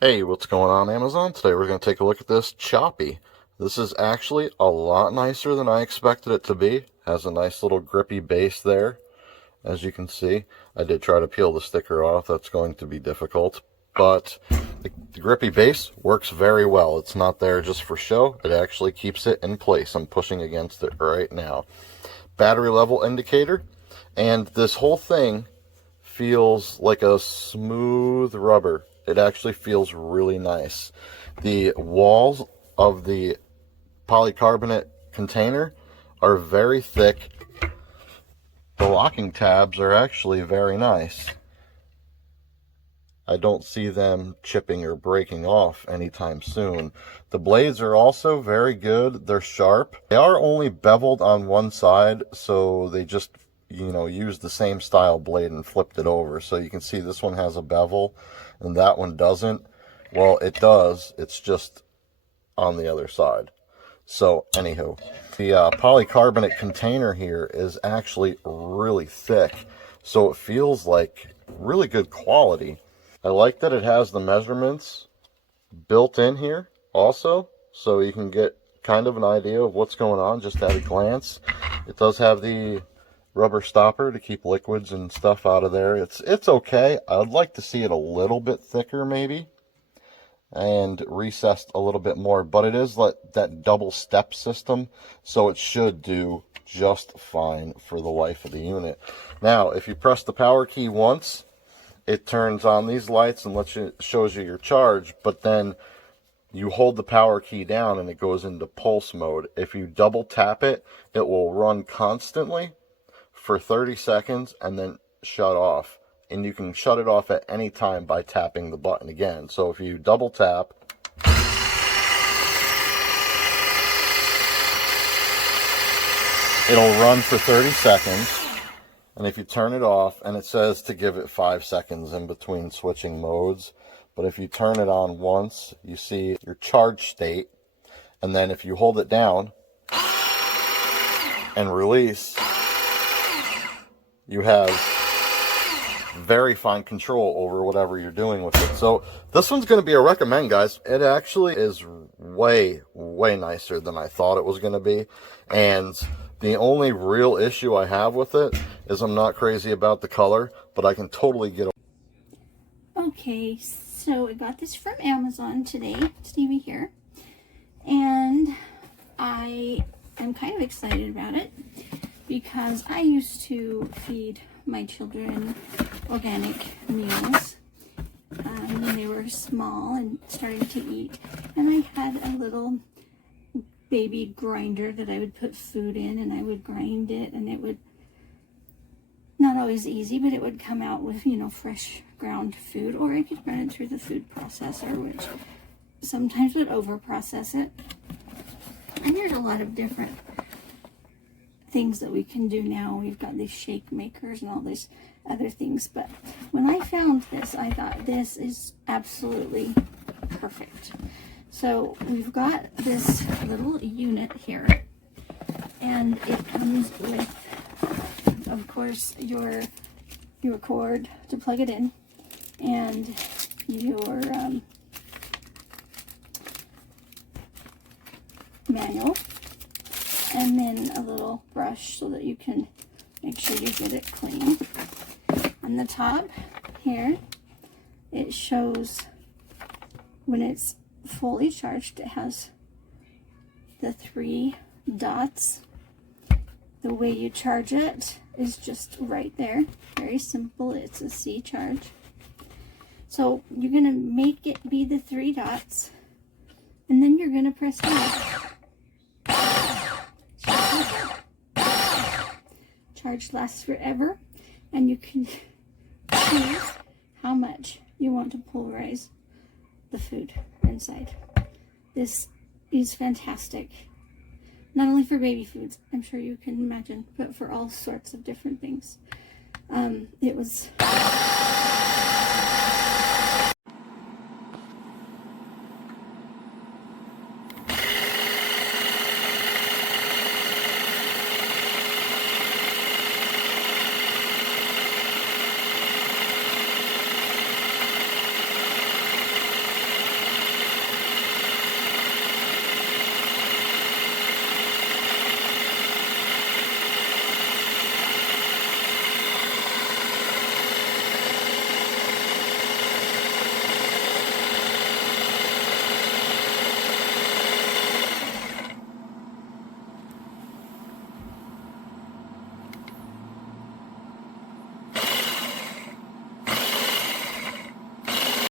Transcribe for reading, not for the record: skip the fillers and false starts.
Hey, what's going on Amazon? Today we're going to take a look at this Choppi. This is actually a lot nicer than I expected it to be. Has a nice little grippy base there, as you can see. I did try to peel the sticker off. That's going to be difficult, but the grippy base works very well. It's not there just for show. It actually keeps it in place. I'm pushing against it right now. Battery level indicator, and this whole thing feels like a smooth rubber. It actually feels really nice. The walls of the polycarbonate container are very thick. The locking tabs are actually very nice. I don't see them chipping or breaking off anytime soon. The blades are also very good. They're sharp. They are only beveled on one side, so they just, used the same style blade and flipped it over. So you can see this one has a bevel and that one doesn't. Well, it does. It's just on the other side. So anywho, the polycarbonate container here is actually really thick. So it feels like really good quality. I like that it has the measurements built in here also, so you can get kind of an idea of what's going on just at a glance. It does have the rubber stopper to keep liquids and stuff out of there. It's okay. I'd like to see it a little bit thicker maybe and recessed a little bit more, but it is like that double step system, so it should do just fine for the life of the unit. Now, if you press the power key once, it turns on these lights and shows you your charge, but then you hold the power key down and it goes into pulse mode. If you double tap it, it will run constantly for 30 seconds and then shut off. And you can shut it off at any time by tapping the button again. So if you double tap, it'll run for 30 seconds. And if you turn it off, and it says to give it 5 seconds in between switching modes, but if you turn it on once, you see your charge state, and then if you hold it down and release, you have very fine control over whatever you're doing with it. So this one's going to be a recommend, guys. It actually is way, way nicer than I thought it was going to be, and the only real issue I have with it is I'm not crazy about the color, but I can totally get. Okay, so I got this from Amazon today, Stevie here, and I am kind of excited about it because I used to feed my children organic meals when they were small and starting to eat, and I had a little baby grinder that I would put food in, and I would grind it, and it would, not always easy, but it would come out with, fresh ground food, or I could run it through the food processor, which sometimes would over process it. And there's a lot of different things that we can do now. We've got these shake makers and all these other things, but when I found this, I thought this is absolutely perfect. So we've got this little unit here, and it comes with, of course, your cord to plug it in, and your manual, and then a little brush so that you can make sure you get it clean. On the top here, it shows when it's fully charged. It has the 3 dots. The way you charge it is just right there. Very simple. It's a C charge. So you're going to make it be the 3 dots, and then you're going to press charge lasts forever, and you can choose how much you want to pulverize the food inside. This is fantastic, not only for baby foods, I'm sure you can imagine, but for all sorts of different things. It was